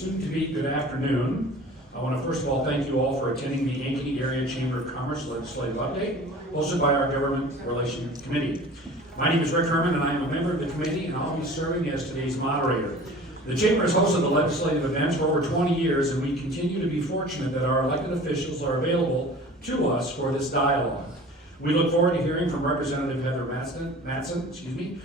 soon to be good afternoon. I want to first of all thank you all for attending the Ankeny Area Chamber of Commerce Legislative Update, hosted by our Government Relations Committee. My name is Rick Herman, and I am a member of the committee, and I'll be serving as today's moderator. The Chamber has hosted the legislative events for over 20 years, and we continue to be fortunate that our elected officials are available to us for this dialogue. We look forward to hearing from Representative Heather Matson,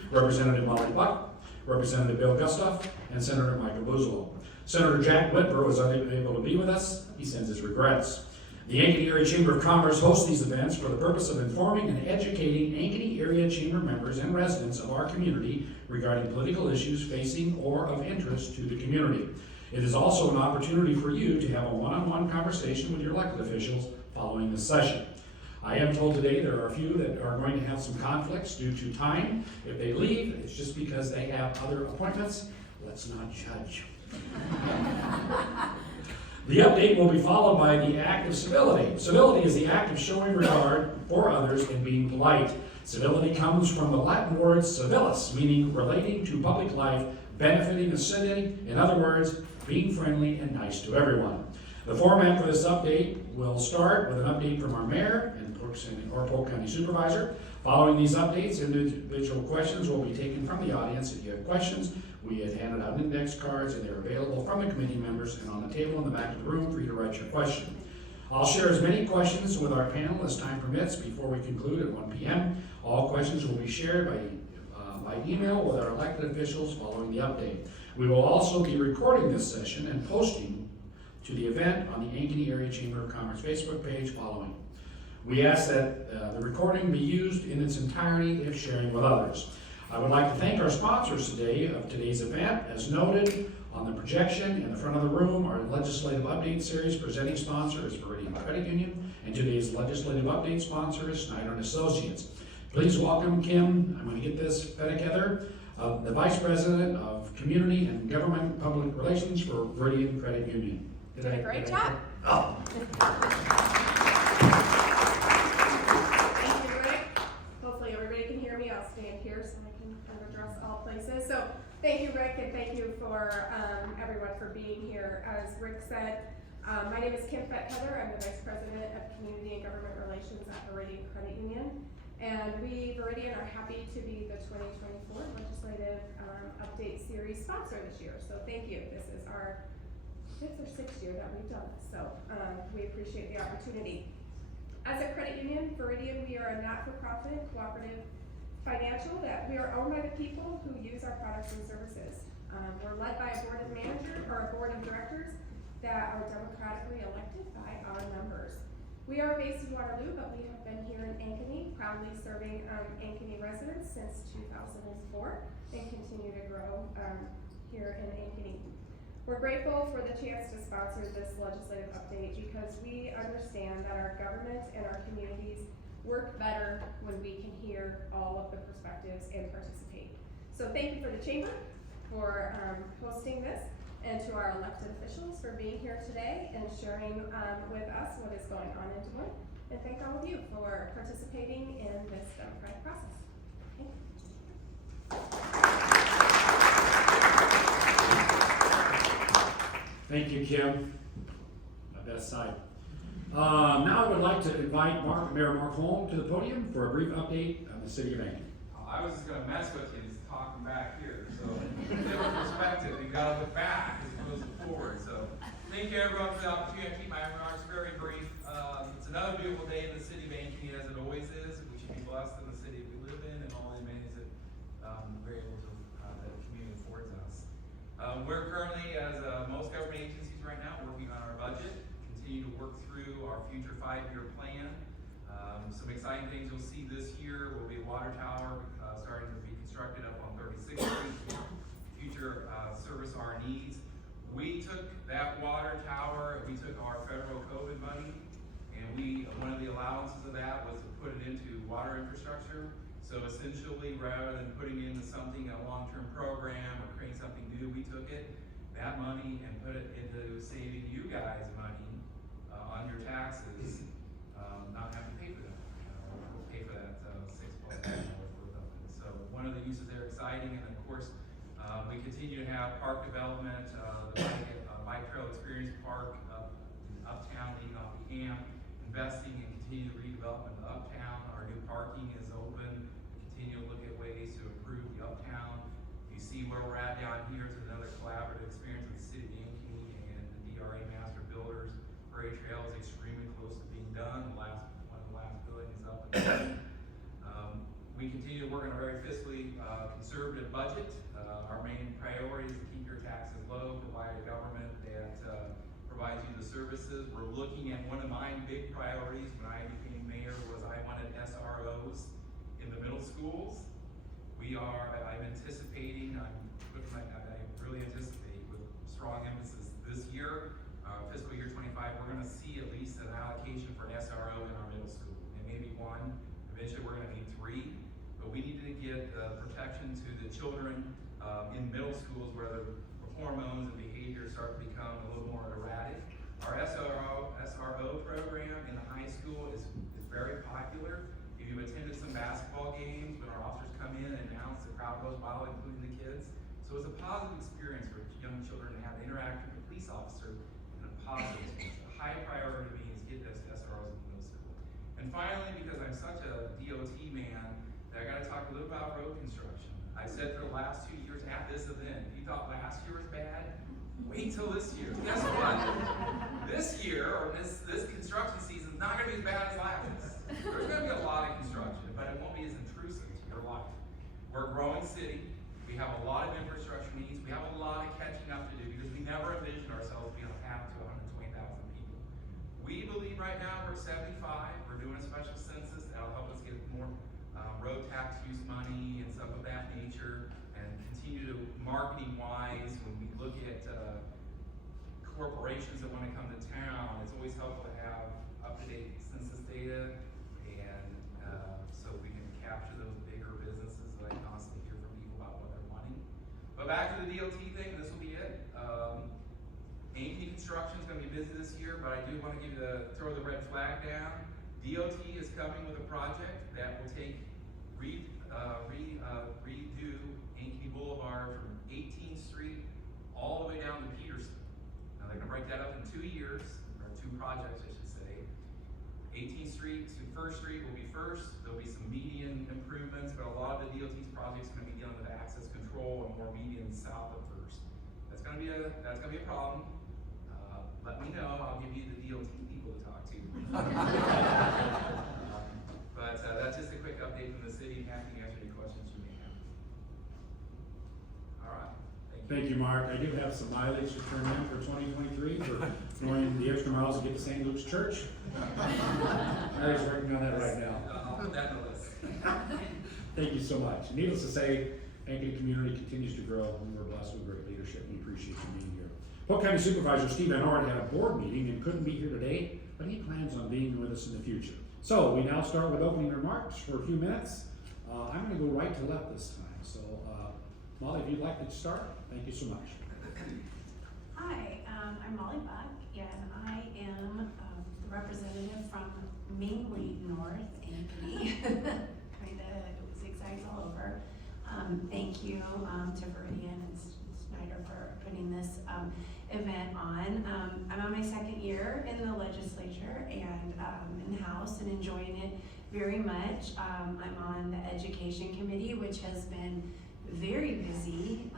Representative Molly Buck, Representative Bill Gustav, and Senator Michael Boozlo. Senator Jack Whitmer was unable to be with us. He sends his regrets. The Ankeny Area Chamber of Commerce hosts these events for the purpose of informing and educating Ankeny Area Chamber members and residents of our community regarding political issues facing or of interest to the community. It is also an opportunity for you to have a one-on-one conversation with your elected officials following this session. I am told today there are a few that are going to have some conflicts due to time. If they leave, it's just because they have other appointments. Let's not judge. The update will be followed by the act of civility. Civility is the act of showing regard for others and being polite. Civility comes from the Latin word civilis, meaning relating to public life, benefiting a city. In other words, being friendly and nice to everyone. The format for this update will start with an update from our mayor and Polk County Supervisor. Following these updates, individual questions will be taken from the audience. If you have questions, we have handed out index cards, and they're available from the committee members and on the table in the back of the room for you to write your question. I'll share as many questions with our panel as time permits before we conclude at 1 p.m. All questions will be shared by email with our elected officials following the update. We will also be recording this session and posting to the event on the Ankeny Area Chamber of Commerce Facebook page following. We ask that the recording be used in its entirety if sharing with others. I would like to thank our sponsors today of today's event. As noted on the projection in the front of the room, our legislative update series presenting sponsor is Viridian Credit Union, and today's legislative update sponsor is Snyder and Associates. Please welcome Kim, I'm going to get this together, the Vice President of Community and Government Public Relations for Viridian Credit Union. Great job. Oh. Thank you, Rick. Hopefully everybody can hear me. I'll stand here so I can kind of address all places. So thank you, Rick, and thank you for everyone for being here. As Rick said, my name is Kim Fetheather. I'm the Vice President of Community and Government Relations at Viridian Credit Union. And we, Viridian, are happy to be the 2024 Legislative Update Series sponsor this year. So thank you. This is our 5th or 6th year that we've done this, so we appreciate the opportunity. As a credit union, Viridian, we are a not-for-profit cooperative financial that we are owned by the people who use our products and services. We're led by a board of directors that are democratically elected by our members. We are based in Waterloo, but we have been here in Ankeny, proudly serving Ankeny residents since 2004 and continue to grow here in Ankeny. We're grateful for the chance to sponsor this legislative update because we understand that our government and our communities work better when we can hear all of the perspectives and participate. So thank you for the Chamber for hosting this, and to our elected officials for being here today and sharing with us what is going on in Des Moines. And thank all of you for participating in this democratic process. Thank you. Thank you, Kim. That aside. Now I would like to invite Mayor Mark Holm to the podium for a brief update on the city of Ankeny. I was just going to mess with you and just talk back here. So, different perspective. You got to look back as opposed to forward. So, thank you everyone for the opportunity. I keep my remarks very brief. It's another beautiful day in the city of Ankeny, as it always is. We should be blessed in the city we live in and all the amenities that we're able to that the community affords us. We're currently, as most government agencies right now, working on our budget. Continue to work through our future 5-year plan. Some exciting things you'll see this year will be a water tower starting to be constructed up on 36th Street. Future service our needs. We took that water tower, we took our federal COVID money, and one of the allowances of that was to put it into water infrastructure. So essentially, rather than putting it into something, a long-term program or creating something new, we took that money and put it into saving you guys money on your taxes, not having to pay for that. We'll pay for that $6+ million worth of it. So one of the uses there exciting, and of course, we continue to have park development. The camp, investing in continued redevelopment of Uptown. Our new parking is open. We continue to look at ways to improve the Uptown. You see where we're at down here. It's another collaborative experience with the city of Ankeny and the DRA Master Builders. Parade Trail is extremely close to being done. One of the last buildings is up and running. We continue to work on a very fiscally conservative budget. Our main priority is to keep your taxes low, provide a government that provides you the services. We're looking at one of my big priorities when I became mayor was I wanted SROs in the middle schools. I'm anticipating, I really anticipate with strong emphasis this year, fiscal year 25, we're gonna see at least an allocation for an SRO in our middle school. And maybe one, eventually we're gonna need 3, but we need to get protection to the children in middle schools where the hormones and behaviors start to become a little more erratic. Our SRO program in the high school is very popular. If you've attended some basketball games, when our officers come in and announce, the crowd goes wild, including the kids. So it's a positive experience for young children to have interaction with a police officer in a positive experience. A high priority to me is get those SROs in middle school. And finally, because I'm such a DOT man, that I gotta talk a little about road construction. I said for the last 2 years at this event, if you thought last year was bad, wait till this year. Guess what? This year, or this construction season is not gonna be as bad as last. There's gonna be a lot of construction, but it won't be as intrusive to your life. We're a growing city. We have a lot of infrastructure needs. We have a lot of catching up to do because we never envisioned ourselves being a path to 120,000 people. We believe right now we're at 75. We're doing a special census that'll help us get more road tax use money and stuff of that nature, and continue to marketing wise when we look at corporations that want to come to town. It's always helpful to have up-to-date census data, and so we can capture those bigger businesses that I constantly hear from people about what they're wanting. But back to the DOT thing, this will be it. Ankeny construction is going to be busy this year, but I do want to throw the red flag down. DOT is coming with a project that will redo Ankeny Boulevard from 18th Street all the way down to Peterson. Now they're going to break that up in 2 years, or 2 projects I should say. 18th Street to 1st Street will be first. There'll be some median improvements, but a lot of the DOT's projects are going to be dealing with access control and more median south of 1st. That's going to be a problem. Let me know. I'll give you the DOT people to talk to. But that's just a quick update from the city, and happy to answer any questions you may have. All right. Thank you, Mark. I do have some mileage to turn in for 2023 for going the extra miles to get to St. Luke's Church. Mary's working on that right now. I'll put that on the list. Thank you so much. Needless to say, Ankeny community continues to grow, and we're blessed with great leadership. We appreciate you being here. Polk County Supervisor Steve Van Ord had a board meeting and couldn't be here today, but he plans on being with us in the future. So we now start with opening remarks for a few minutes. I'm going to go right to left this time. So Molly, if you'd like to start, thank you so much. Hi, I'm Molly Buck, and I am the representative from mainly North Ankeny. Kind of zigzags all over. Thank you to Viridian and Snyder for putting this event on. I'm on my 2nd year in the legislature and in the House, and enjoying it very much. I'm on the Education Committee, which has been very busy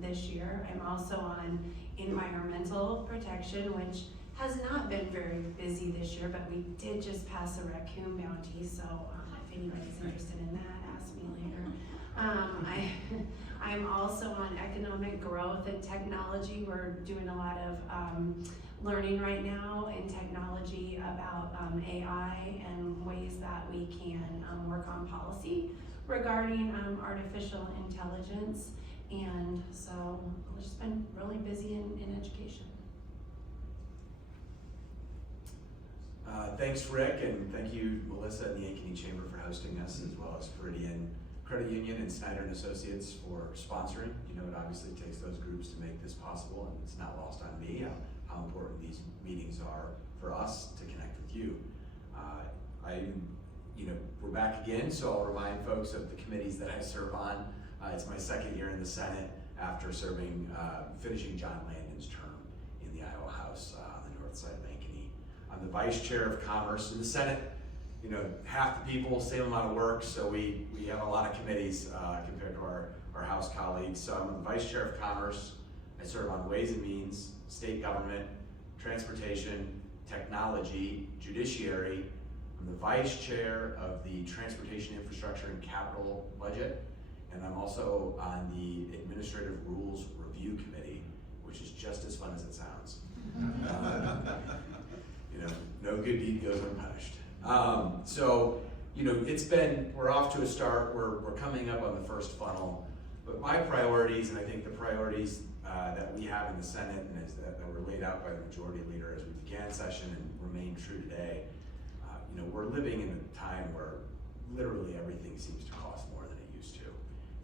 this year. I'm also on Environmental Protection, which has not been very busy this year, but we did just pass a raccoon bounty, so if anybody's interested in that, ask me later. I'm also on Economic Growth and Technology. We're doing a lot of learning right now in technology about AI and ways that we can work on policy regarding artificial intelligence. And so we've just been really busy in education. Thanks, Rick, and thank you, Melissa, and the Ankeny Chamber for hosting us, as well as Viridian Credit Union and Snyder and Associates for sponsoring. You know, it obviously takes those groups to make this possible, and it's not lost on me how important these meetings are for us to connect with you. We're back again, so I'll remind folks of the committees that I serve on. It's my 2nd year in the Senate after finishing John Landon's term in the Iowa House on the north side of Ankeny. I'm I'm the vice chair of commerce in the Senate. You know, half the people, same amount of work, so we have a lot of committees compared to our House colleagues. So I'm the vice chair of commerce. I serve on Ways and Means, state government, transportation, technology, judiciary. I'm the vice chair of the transportation infrastructure and capital budget. And I'm also on the administrative rules review committee, which is just as fun as it sounds. You know, no good deed goes unpunished. So, you know, we're off to a start. We're coming up on the first funnel. But my priorities, and I think the priorities that we have in the Senate and that were laid out by the majority leader as we began session and remain true today, you know, we're living in a time where literally everything seems to cost more than it used to.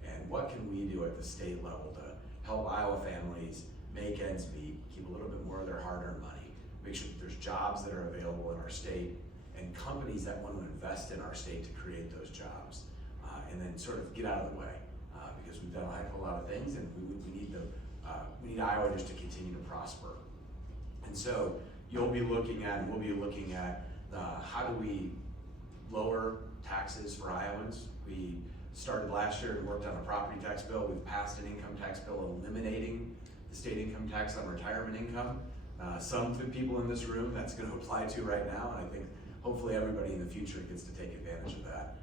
And what can we do at the state level to help Iowa families make ends meet, keep a little bit more of their hard-earned money, make sure that there's jobs that are available in our state, and companies that want to invest in our state to create those jobs, and then sort of get out of the way, because we've done a heck of a lot of things, and we need Iowa just to continue to prosper. And so we'll be looking at how do we lower taxes for Iowans. We started last year and worked on a property tax bill. We've passed an income tax bill eliminating the state income tax on retirement income. Some people in this room that's going to apply to right now, and I think hopefully everybody in the future gets to take advantage of that.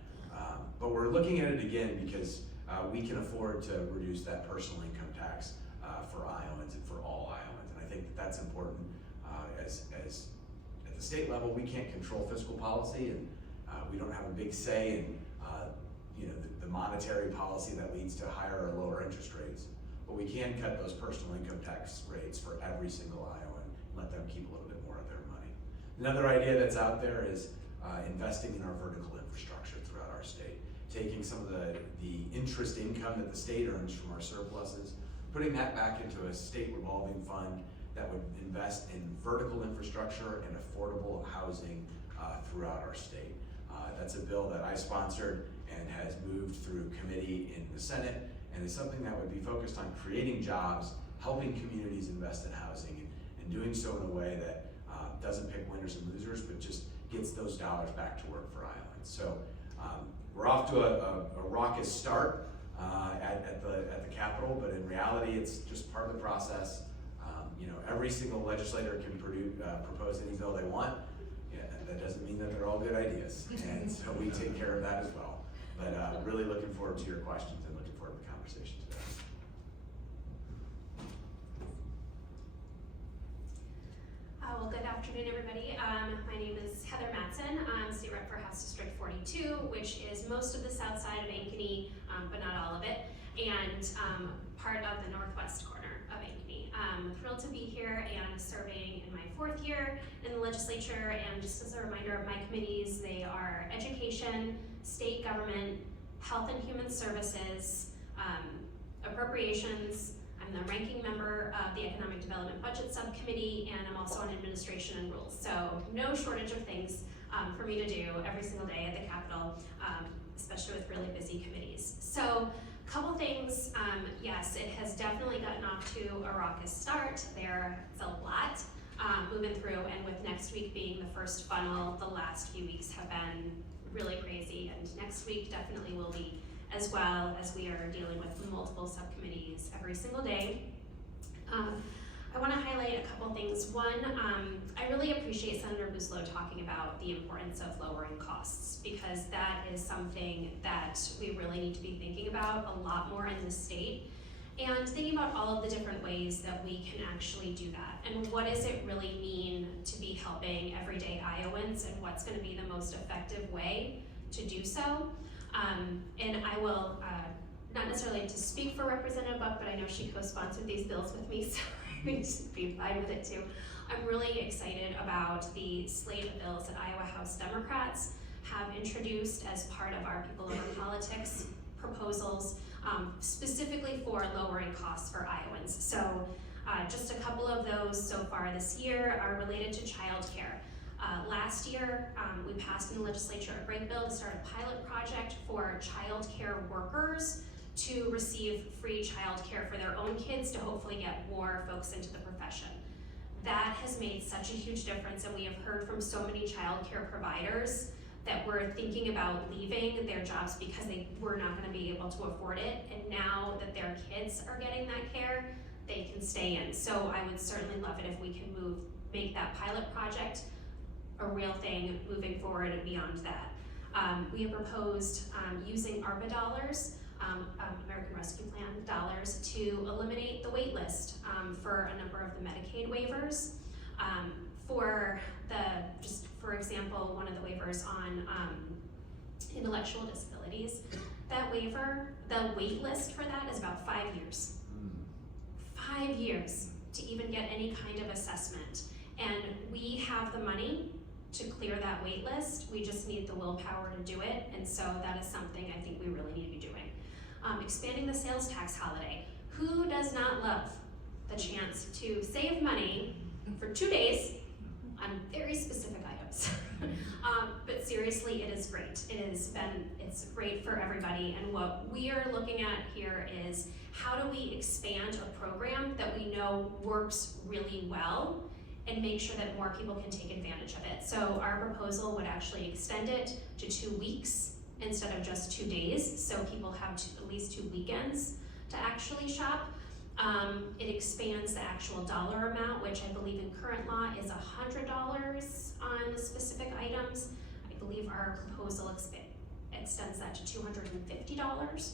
But we're looking at it again because we can afford to reduce that personal income tax for Iowans and for all Iowans. And I think that that's important as at the state level, we can't control fiscal policy, and we don't have a big say in you know, the monetary policy that leads to higher or lower interest rates. But we can cut those personal income tax rates for every single Iowan and let them keep a little bit more of their money. Another idea that's out there is investing in our vertical infrastructure throughout our state, taking some of the interest income that the state earns from our surpluses, putting that back into a state revolving fund that would invest in vertical infrastructure and affordable housing throughout our state. That's a bill that I sponsored and has moved through committee in the Senate, and is something that would be focused on creating jobs, helping communities invest in housing, and doing so in a way that doesn't pick winners and losers, but just gets those dollars back to work for Iowans. So we're off to a raucous start at the Capitol, but in reality, it's just part of the process. You know, every single legislator can propose any bill they want. Yeah, that doesn't mean that they're all good ideas, and so we take care of that as well. But really looking forward to your questions and looking forward to the conversation today. Well, good afternoon, everybody. My name is Heather Matson. I'm state rep for House District 42, which is most of the south side of Ankeny, but not all of it, and part of the northwest corner of Ankeny. I'm thrilled to be here and serving in my 4th year in the legislature. And just as a reminder of my committees, they are education, state government, health and human services, appropriations. I'm the ranking member of the Economic Development Budget Subcommittee, and I'm also on administration and rules. So no shortage of things for me to do every single day at the Capitol, especially with really busy committees. So a couple things, yes, it has definitely gotten off to a raucous start. There's a lot moving through, and with next week being the first funnel, the last few weeks have been really crazy, and next week definitely will be, as well, as we are dealing with multiple subcommittees every single day. I want to highlight a couple things. One, I really appreciate Senator Buslow talking about the importance of lowering costs, because that is something that we really need to be thinking about a lot more in the state, and thinking about all of the different ways that we can actually do that, and what does it really mean to be helping everyday Iowans, and what's going to be the most effective way to do so. And I will, not necessarily to speak for Representative Buck, but I know she co-sponsored these bills with me, so I would just be fine with it too. I'm really excited about the slate of bills that Iowa House Democrats have introduced as part of our People Over Politics proposals, specifically for lowering costs for Iowans. So just a couple of those so far this year are related to childcare. Last year, we passed in the legislature a great bill to start a pilot project for childcare workers to receive free childcare for their own kids, to hopefully get more folks into the profession. That has has made such a huge difference, and we have heard from so many childcare providers that were thinking about leaving their jobs because they were not gonna be able to afford it, and now that their kids are getting that care, they can stay in. So I would certainly love it if we can make that pilot project a real thing moving forward and beyond that. We have proposed using ARPA dollars, American Rescue Plan dollars, to eliminate the wait list for a number of the Medicaid waivers. For example, one of the waivers on intellectual disabilities, that waiver, the wait list for that is about 5 years. 5 years to even get any kind of assessment. And we have the money to clear that wait list, we just need the willpower to do it, and so that is something I think we really need to be doing. Expanding the sales tax holiday. Who does not love the chance to save money for 2 days on very specific items? But seriously, it is great. It's great for everybody, and what we are looking at here is how do we expand a program that we know works really well and make sure that more people can take advantage of it. So our proposal would actually extend it to 2 weeks instead of just 2 days, so people have at least 2 weekends to actually shop. It expands the actual dollar amount, which I believe in current law is $100 on specific items. I believe our proposal extends that to $250.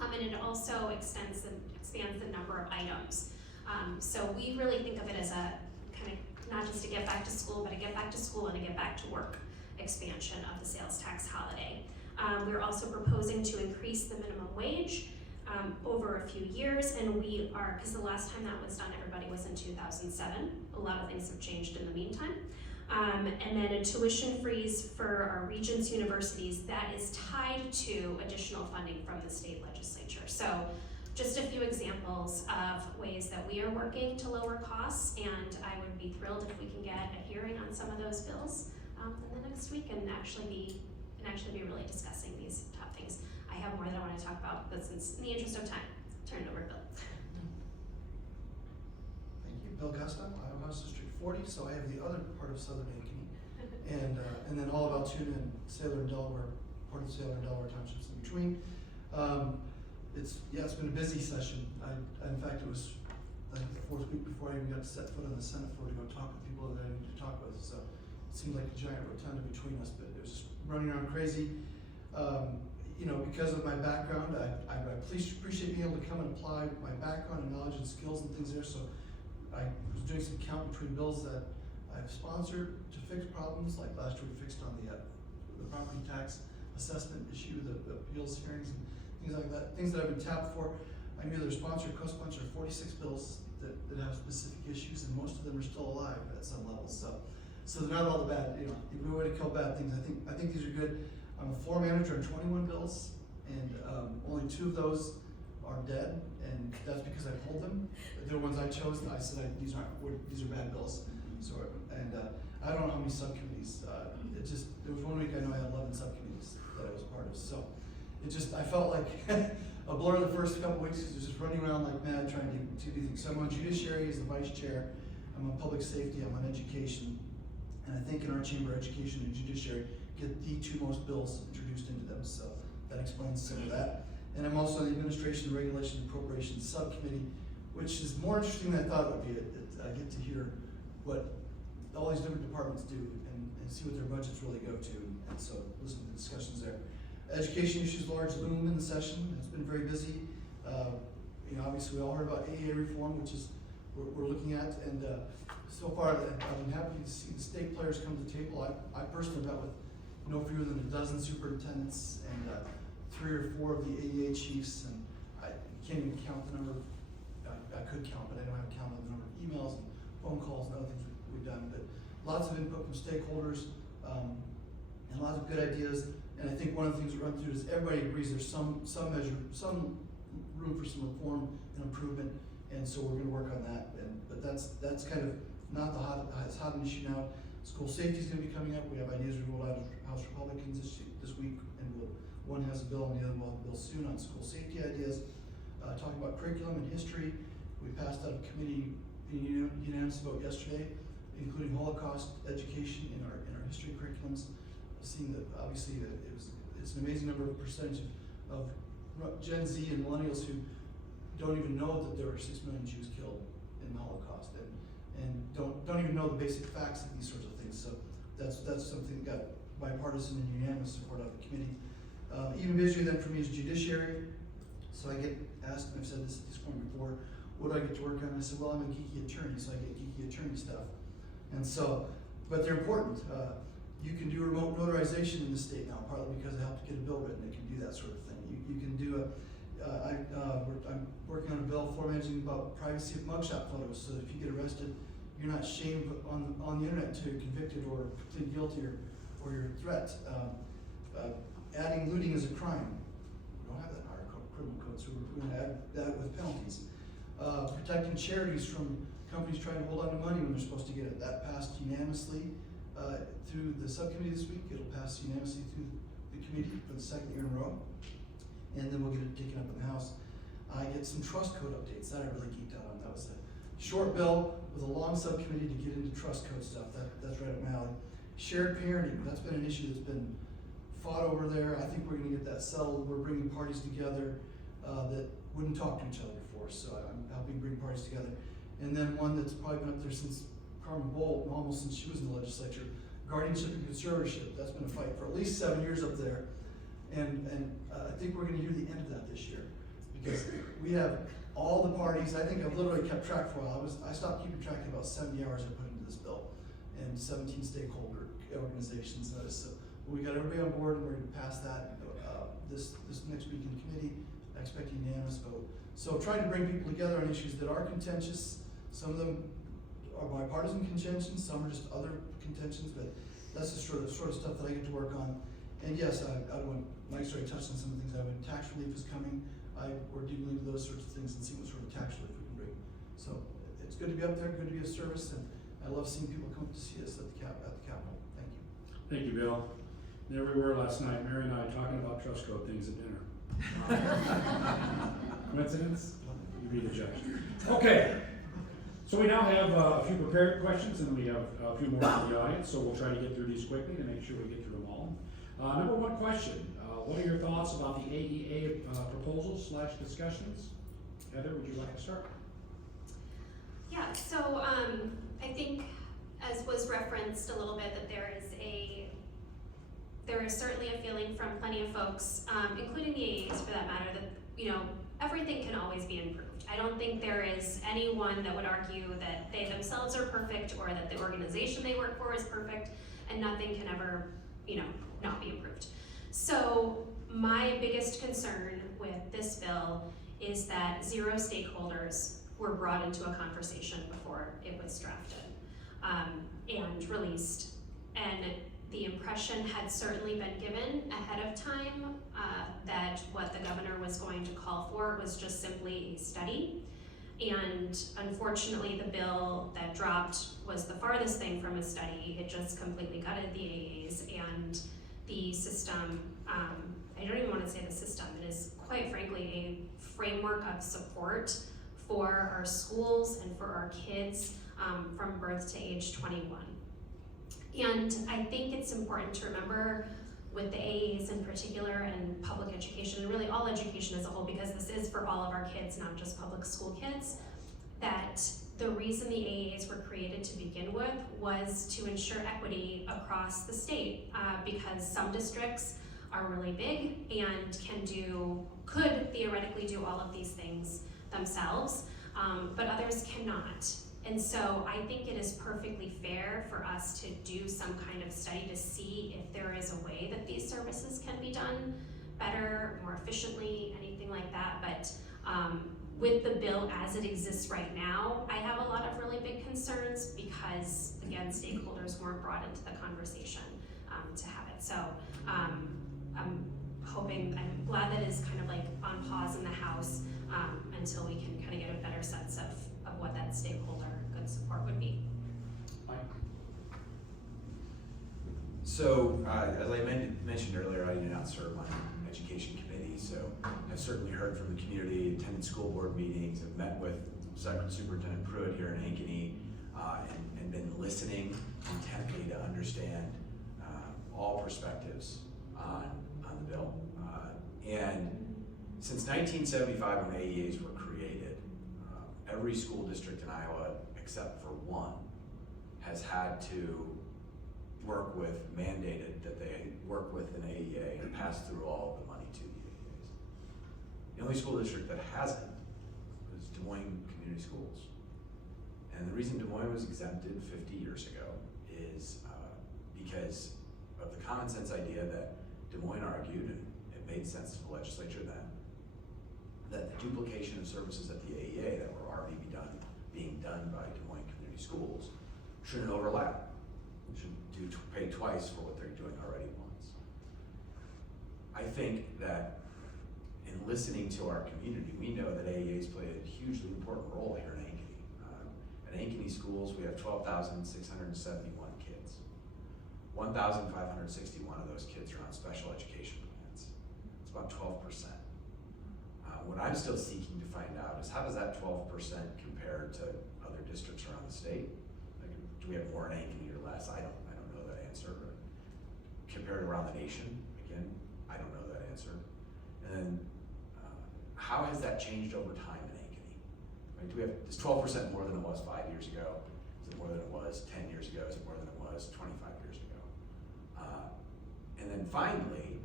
And it also expands the number of items. So we really think of it as a kind of not just a get back to school, but a get back to school and a get back to work expansion of the sales tax holiday. We're also proposing to increase the minimum wage over a few years, and we are, because the last time that was done, everybody was in 2007. A lot of things have changed in the meantime. And then a tuition freeze for our region's universities that is tied to additional funding from the state legislature. So just a few examples of ways that we are working to lower costs, and I would be thrilled if we can get a hearing on some of those bills in the next week and actually be really discussing these top things. I have more that I want to talk about, but since in the interest of time, turn it over to Bill. Thank you, Bill Gusta, Iowa House District 40, so I have the other part of Southern Ankeny, and then all of Altoona and Sailor and Delaware, part of Sailor and Delaware Townships in between. It's been a busy session. In fact, it was the 4th week before I even got to set foot on the Senate floor to go talk with people that I needed to talk with, so it seemed like a giant rotunda between us, but it was just running around crazy. Because of my background, I appreciate being able to come and apply my background and knowledge and skills and things there, so I was doing some count between bills that I've sponsored to fix problems, like last year we fixed on the property tax assessment issue, the appeals hearings and things like that, things that I've been tapped for. I'm either sponsored or co-sponsored 46 bills that have specific issues, and most of them are still alive at some level, so they're not all the bad, you know way to kill bad things. I think these are good. I'm a floor manager on 21 bills, and only 2 of those are dead, and that's because I pulled them. They're ones I chose, and I said these are bad bills. So, and I don't know how many subcommittees. There was 1 week I know I had 11 subcommittees that I was part of. So I felt like a blur the first couple weeks. It was just running around like mad trying to do things. So I'm on judiciary as the vice chair. I'm on public safety. I'm on education, and I think in our chamber, education and judiciary get the 2 most bills introduced into them. So that explains some of that. And I'm also on the Administration, Regulation, and Appropriations Subcommittee, which is more interesting than I thought it would be. I get to hear what all these different departments do and see what their budgets really go to, and so listen to the discussions there. Education issues large loom in the session. It's been very busy. Obviously we all heard about AA reform, which is we're looking at, and so far I've been happy to see the state players come to the table. I personally met with no fewer than a dozen superintendents and 3 or 4 of the AEA chiefs, and I can't even count the number. I could count, but I don't have to count the number of emails and phone calls and other things we've done. But lots of input from stakeholders and lots of good ideas. And I think one of the things we run through is everybody agrees there's some room for some reform and improvement, and so we're going to work on that. But that's kind of not it's hot an issue now. School safety is going to be coming up. We have ideas we rolled out of House Republicans this week, and one has a bill and the other will have a bill soon on school safety ideas. Talking about curriculum and history, we passed out of committee unanimous vote yesterday, including Holocaust education in our history curriculums. Seeing that obviously that it's an amazing number of percentage of Gen Z and millennials who don't even know that there were 6 million Jews killed in the Holocaust and don't even know the basic facts of these sorts of things. So that's something that got bipartisan and unanimous support of the committee. Even busier then for me is judiciary. So I get asked, and I've said this at this point before, what do I get to work on? And I said, well, I'm a geeky attorney, so I get geeky attorney stuff. And so, but they're important. You can do remote notarization in the state now, partly because I helped get a bill written that can do that sort of thing. You can do I'm working on a bill formatting about privacy of mugshot photos, so that if you get arrested, you're not shamed on the internet until you're convicted or plead guilty or you're a threat. Adding looting as a crime. We don't have that in our criminal code, so we're going to add that with penalties. Protecting charities from companies trying to hold on to money when they're supposed to get it. That passed unanimously through the subcommittee this week. It'll pass unanimously through the committee for the 2nd year in a row. And then we'll get it taken up in the House. I get some trust code updates. That I really geeked out on. That was a short bill with a long subcommittee to get into trust code stuff. That's right up my alley. Shared parenting. That's been an issue that's been fought over there. I think we're going to get that settled. We're bringing parties together that wouldn't talk to each other before. So I'm helping bring parties together. And then one that's probably been up there since Carmen Bolt, almost since she was in the legislature, guardianship and conservatorship. That's been a fight for at least 7 years up there. And I think we're going to hear the end of that this year, because we have all the parties. I think I've literally kept track for a while. I stopped keeping track of about 70 hours I put into this bill, and 17 stakeholder organizations. So we got everybody on board, and we're going to pass that this next week in committee. I expect a unanimous vote. So trying to bring people together on issues that are contentious. Some of them are bipartisan contentions, some are just other contentions, but that's the sort of stuff that I get to work on. And yes, Mike's already touched on some of the things. Tax relief is coming. We're digging into those sorts of things and seeing what sort of tax relief we can bring. So it's good to be up there, good to be of service, and I love seeing people come to see us at the Capitol. Thank you. Thank you, Bill. There we were last night, Mary and I talking about trust code things at dinner. Coincidence? You be the judge. Okay. So we now have a few prepared questions, and we have a few more from the audience, so we'll try to get through these quickly to make sure we get through them all. Number one question, what are your thoughts about the AEA proposals / discussions? Heather, would you like to start? Yeah, so I think, as was referenced a little bit, that there is certainly a feeling from plenty of folks, including the AEs for that matter, that everything can always be improved. I don't think there is anyone that would argue that they themselves are perfect or that the organization they work for is perfect, and nothing can ever, not be improved. So my biggest concern with this bill is that 0 stakeholders were brought into a conversation before it was drafted and released. And the impression had certainly been given ahead of time that what the governor was going to call for was just simply a study. And unfortunately, the bill that dropped was the farthest thing from a study. It just completely gutted the AAs and the system. I don't even want to say the system. It is quite frankly a framework of support for our schools and for our kids from birth to age 21. And I think it's important to remember with the AAs in particular and public education, and really all education as a whole, because this is for all of our kids, not just public school kids, that the reason the AAs were created to begin with was to ensure equity across the state, because some districts are really big and could theoretically do all of these things themselves, but others cannot. And so I think it is perfectly fair for us to do some kind of study to see if there is a way that these services can be done better, more efficiently, anything like that. But with the bill as it exists right now, I have a lot of really big concerns because, again, stakeholders weren't brought into the conversation to have it. So I'm glad that it's kind of like on pause in the House until we can kind of get a better sense of what that stakeholder good support would be. Mike? So, as I mentioned earlier, I do not serve on the education committee, so I've certainly heard from the community, attended school board meetings, have met with Superintendent Pruitt here in Ankeny, and been listening intently to understand all perspectives on the bill. And since 1975, when AEAs were created, every school district in Iowa, except for one, has had to mandated that they work with an AEA and pass through all of the money to the AEAs. The only school district that hasn't is Des Moines Community Schools. And the reason Des Moines was exempted 50 years ago is because of the common sense idea that Des Moines argued, and it made sense to the legislature then, that the duplication of services at the AEA that were already being done by Des Moines Community Schools shouldn't overlap. Should pay twice for what they're doing already once. I think that in listening to our community, we know that AEAs play a hugely important role here in Ankeny. At Ankeny schools, we have 12,671 kids. 1,561 of those kids are on special education plans. It's about 12%. What I'm still seeking to find out is how does that 12% compare to other districts around the state? Like, do we have more in Ankeny or less? I don't know that answer. Compared around the nation, again, I don't know that answer. And then, how has that changed over time in Ankeny? Right, is 12% more than it was 5 years ago? Is it more than it was 10 years ago? Is it more than it was 25 years ago? And then finally,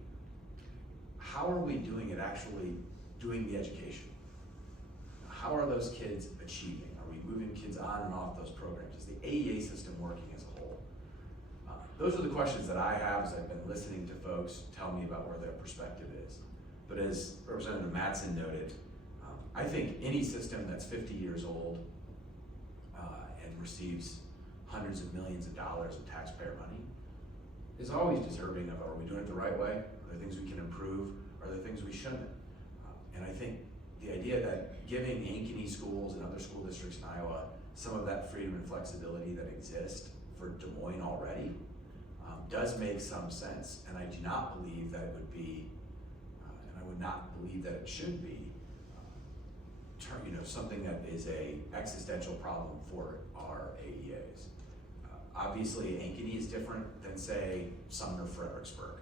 how are we doing it actually doing the education? How are those kids achieving? Are we moving kids on and off those programs? Is the AEA system working as a whole? Those are the questions that I have as I've been listening to folks tell me about where their perspective is. But as Representative Mattson noted, I think any system that's 50 years old and receives hundreds of millions of dollars of taxpayer money is always deserving of, are we doing it the right way? Are there things we can improve? Are there things we shouldn't? And I think the idea that giving Ankeny schools and other school districts in Iowa some of that freedom and flexibility that exists for Des Moines already does make some sense. And I do not believe that it would be, and I would not believe that it should be, something that is a existential problem for our AEAs. Obviously, Ankeny is different than, say, Sumner, Fredericksburg.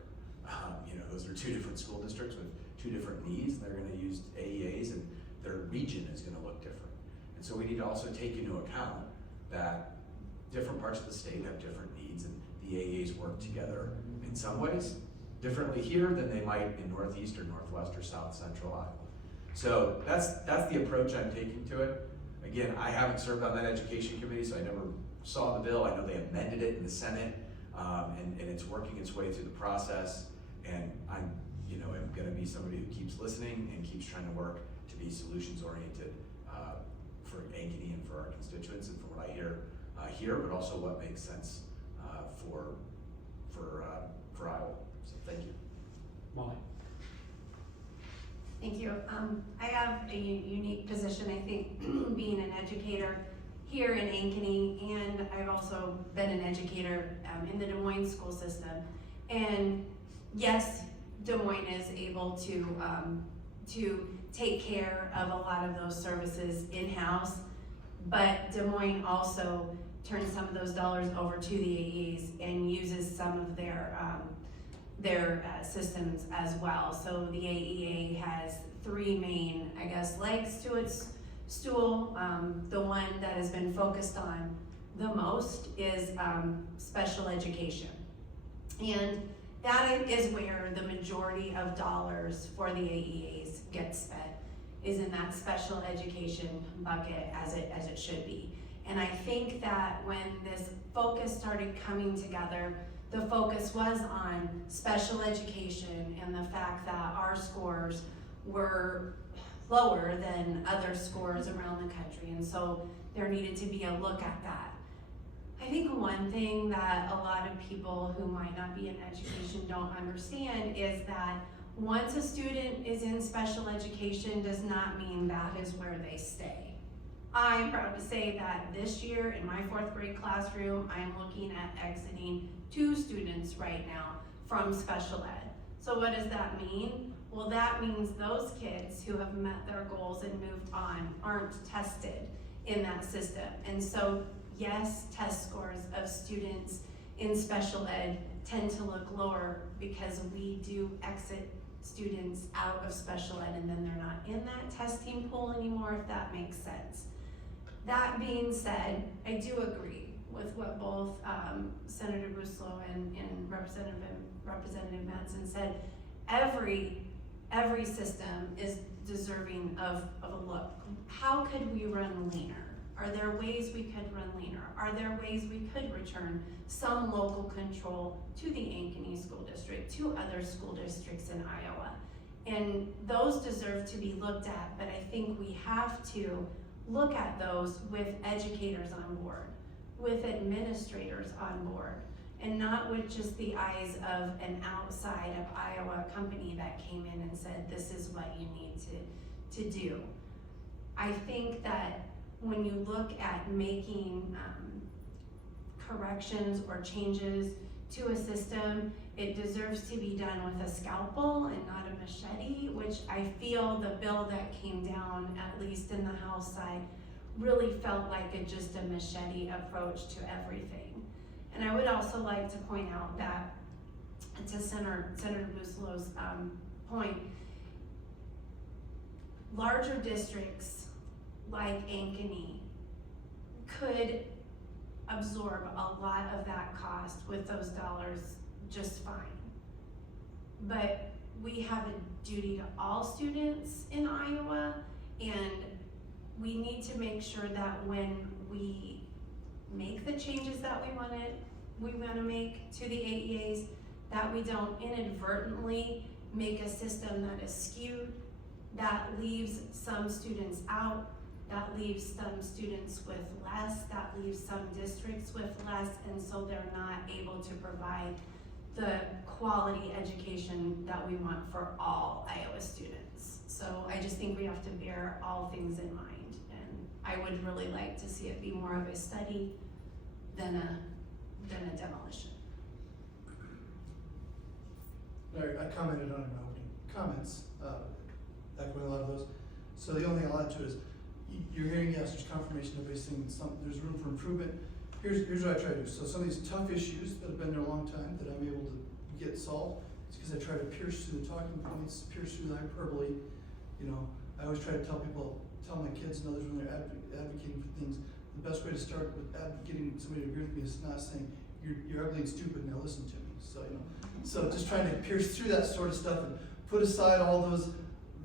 Those are two different school districts with two different needs. They're going to use AEAs, and their region is going to look different. And so we need to also take into account that different parts of the state have different needs, and the AEAs work together in some ways differently here than they might in Northeast or Northwest or South Central Iowa. So that's the approach I'm taking to it. Again, I haven't served on that education committee, so I never saw the bill. I know they amended it in the Senate, and it's working its way through the process. And I'm going to be somebody who keeps listening and keeps trying to work to be solutions oriented for Ankeny and for our constituents, and for what I hear here, but also what makes sense for Iowa. So thank you. Molly. Thank you. I have a unique position, I think, being an educator here in Ankeny, and I've also been an educator in the Des Moines school system. And yes, Des Moines is able to take care of a lot of those services in-house, but Des Moines also turns some of those dollars over to the AEs and uses some of their systems as well. So the AEA has three main, legs to its stool. The one that has been focused on the most is special education. And that is where the majority of dollars for the AEAs get spent, is in that special education bucket as it should be. And I think that when this focus started coming together, the focus was on special education and the fact that our scores were lower than other scores around the country. And so there needed to be a look at that. I think one thing that a lot of people who might not be in education don't understand is that once a student is in special education does not mean that is where they stay. I'm proud to say that this year in my 4th grade classroom, I'm looking at exiting 2 students right now from special ed. So what does that mean? Well, that means those kids who have met their goals and moved on aren't tested in that system. And so, yes, test scores of students in special ed tend to look lower because we do exit students out of special ed and then they're not in that testing pool anymore, if that makes sense. That being said, I do agree with what both Senator Buslow and Representative Madsen said. Every system is deserving of a look. How could we run leaner? Are there ways we could run leaner? Are there ways we could return some local control to the Ankeny School District, to other school districts in Iowa? And those deserve to be looked at, but I think we have to look at those with educators on board, with administrators on board, and not with just the eyes of an outside of Iowa company that came in and said, this is what you need to do. I think that when you look at making corrections or changes to a system, it deserves to be done with a scalpel and not a machete, which I feel the bill that came down, at least in the House side, really felt like just a machete approach to everything. And I would also like to point out that, to Senator Buslow's point, larger districts like Ankeny could absorb a lot of that cost with those dollars just fine. But we have a duty to all students in Iowa, and we need to make sure that when we make the changes that we want to make to the AEAs, that we don't inadvertently make a system that is skewed, that leaves some students out, that leaves some students with less, that leaves some districts with less, and so they're not able to provide the quality education that we want for all Iowa students. So I just think we have to bear all things in mind, and I would really like to see it be more of a study than a demolition. Larry, I commented on it in my opening comments, echoing a lot of those. So the only thing I'll add to it is, you're hearing, yes, there's confirmation, everybody's saying there's room for improvement. Here's what I try to do. So some of these tough issues that have been there a long time that I'm able to get solved, it's because I try to pierce through the talking points, pierce through the hyperbole. You know, I always try to tell my kids and others when they're advocating for things, the best way to start with getting somebody to agree with me is not saying, you're ugly and stupid, now listen to me. So, you know, so just trying to pierce through that sort of stuff and put aside all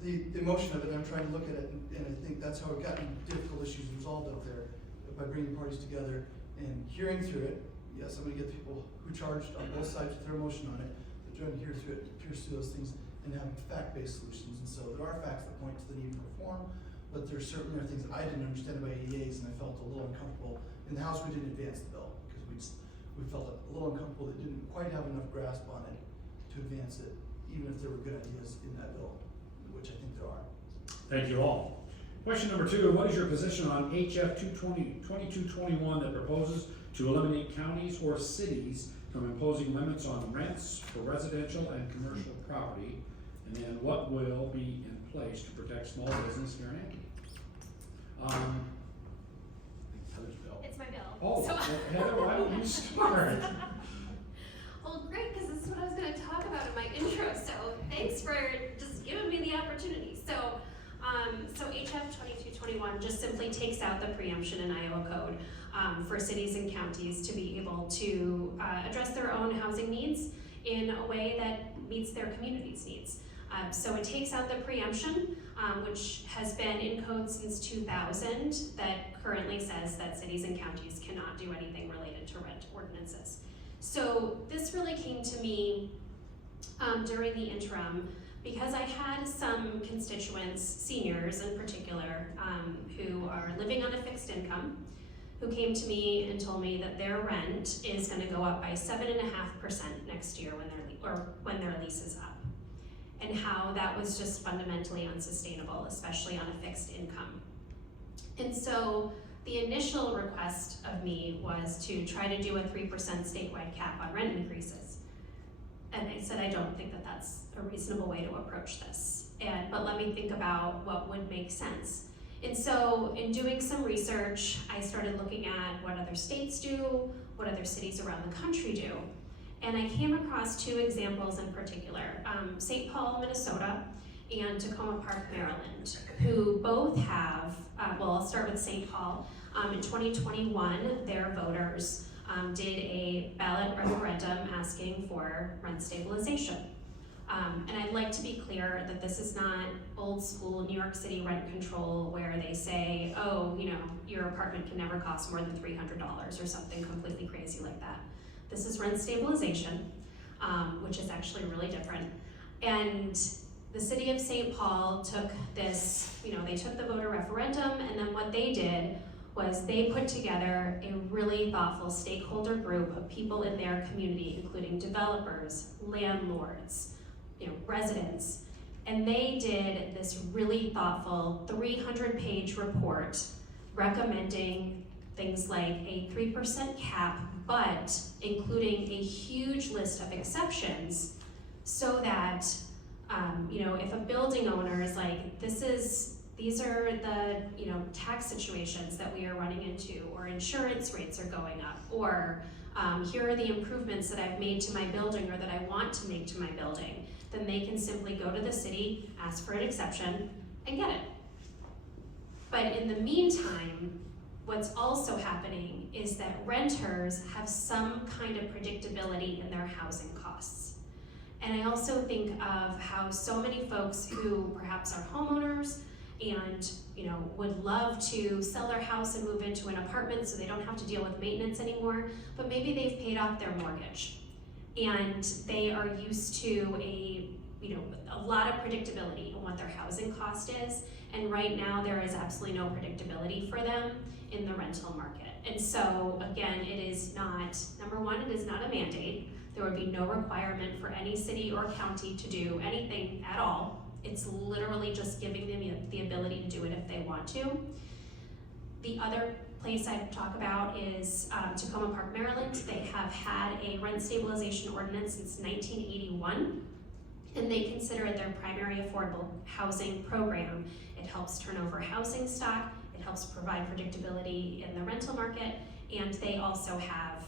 the emotion of it, and I'm trying to look at it, and I think that's how we've gotten difficult issues resolved out there, by bringing parties together and hearing through it. Yes, I'm gonna get people who charged on both sides with their emotion on it, but trying to hear through it, to pierce through those things, and have fact-based solutions. And so there are facts that point to the need for reform, but there certainly are things that I didn't understand about AEAs, and I felt a little uncomfortable. In the House, we didn't advance the bill, because we felt a little uncomfortable that didn't quite have enough grasp on it to advance it, even if there were good ideas in that bill, which I think there are. Thank you all. Question number 2, what is your position on HF 2221 that proposes to eliminate counties or cities from imposing limits on rents for residential and commercial property? And then what will be in place to protect small business here in Ankeny? Heather's bill. It's my bill. Oh, So- well, Heather, why don't you start? Well, great, because this is what I was going to talk about in my intro. So thanks for just giving me the opportunity. So HF 2221 just simply takes out the preemption in Iowa code for cities and counties to be able to address their own housing needs in a way that meets their community's needs. So it takes out the preemption, which has been in code since 2000, that currently says that cities and counties cannot do anything related to rent ordinances. So this really came to me during the interim because I had some constituents, seniors in particular, who are living on a fixed income, who came to me and told me that their rent is going to go up by 7.5% next year when their lease is up, and how that was just fundamentally unsustainable, especially on a fixed income. And so the initial request of me was to try to do a 3% statewide cap on rent increases. And I said, I don't think that that's a reasonable way to approach this. But let me think about what would make sense. And so in doing some research, I started looking at what other states do, what other cities around the country do. And I came across two examples in particular, St. Paul, Minnesota, and Tacoma Park, Maryland, who both have, well, I'll start with St. Paul. In 2021, their voters did a ballot referendum asking for rent stabilization. And I'd like to be clear that this is not old school New York City rent control where they say, oh, you know, your apartment can never cost more than $300 or something completely crazy like that. This is rent stabilization, which is actually really different. And the city of St. Paul took this, you know, they took the voter referendum, and then what they did was they put together a really thoughtful stakeholder group of people in their community, including developers, landlords, you know, residents, and they did this really thoughtful 300-page report recommending things like a 3% cap, but including a huge list of exceptions so that, you know, if a building owner is like, these are the, you know, tax situations that we are running into, or insurance rates are going up, or here are the improvements that I've made to my building or that I want to make to my building, then they can simply go to the city, ask for an exception, and get it. But in the meantime, what's also happening is that renters have some kind of predictability in their housing costs. And I also think of how so many folks who perhaps are homeowners and, you know, would love to sell their house and move into an apartment so they don't have to deal with maintenance anymore, but maybe they've paid off their mortgage and they are used to a lot of predictability in what their housing cost is, and right now there is absolutely no predictability for them in the rental market. And so again, it is not, number one, it is not a mandate. There would be no requirement for any city or county to do anything at all. It's literally just giving them the ability to do it if they want to. The other place I'd talk about is Tacoma Park, Maryland. They have had a rent stabilization ordinance since 1981, and they consider it their primary affordable housing program. It helps turn over housing stock, it helps provide predictability in the rental market, and they also have,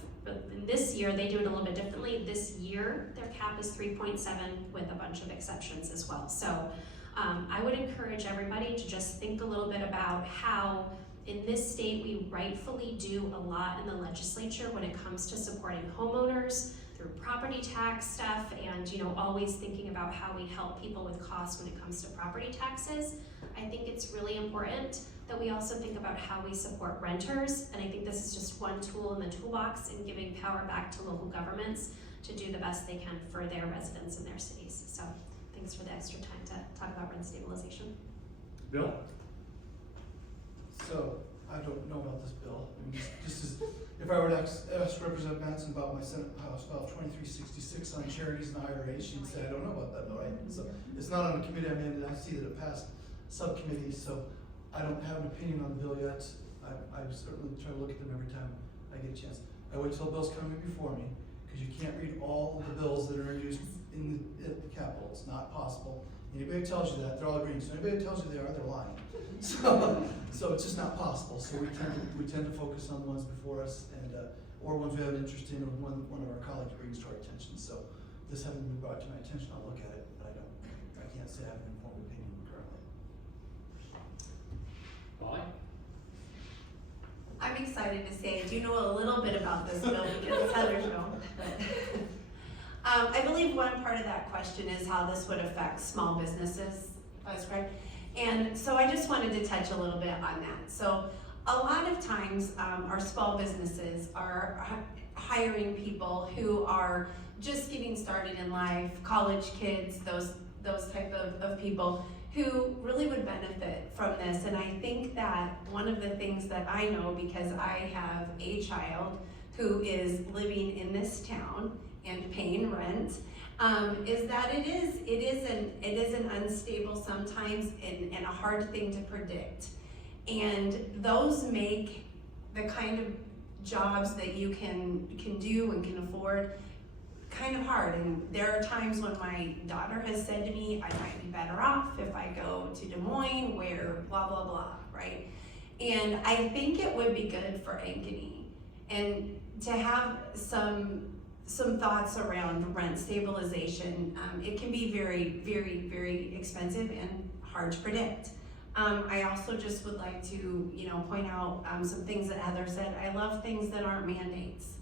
this year they do it a little bit differently. This year their cap is 3.7 with a bunch of exceptions as well. So I would encourage everybody to just think a little bit about how in this state we rightfully do a lot in the legislature when it comes to supporting homeowners through property tax stuff, and, you know, always thinking about how we help people with costs when it comes to property taxes. I think it's really important that we also think about how we support renters, and I think this is just one tool in the toolbox in giving power back to local governments to do the best they can for their residents in their cities. So thanks for the extra time to talk about rent stabilization. Bill? So, I don't know about this bill. I mean, just as, if I were to ask Representative Manson about my Senate House File 2366 on charities and IRAs, she'd say, I don't know about that, though, right? So, it's not on the committee I'm in, and I see that it passed subcommittees, so I don't have an opinion on the bill yet. I certainly try to look at them every time I get a chance. I wait till bills come in before me, because you can't read all the bills that are introduced at the Capitol. It's not possible. Anybody who tells you that, they're all agreeing. So anybody who tells you they are, they're lying. So it's just not possible. So we tend to focus on the ones before us, and or ones we have an interest in, or one of our colleagues brings to our attention. So this having been brought to my attention, I'll look at it, but I can't say I have an informed opinion currently. Molly? I'm excited to say I do know a little bit about this bill because Heather's known. I believe one part of that question is how this would affect small businesses, if I was correct. And so I just wanted to touch a little bit on that. So a lot of times our small businesses are hiring people who are just getting started in life, college kids, those type of people who really would benefit from this. And I think that one of the things that I know, because I have a child who is living in this town and paying rent, is that it is an unstable sometimes and a hard thing to predict. And those make the kind of jobs that you can do and can afford kind of hard. And there are times when my daughter has said to me, I might be better off if I go to Des Moines where blah, blah, blah, right? And I think it would be good for Ankeny and to have some thoughts around rent stabilization. It can be very, very, very expensive and hard to predict. I also just would like to, point out some things that Heather said. I love things that aren't mandates.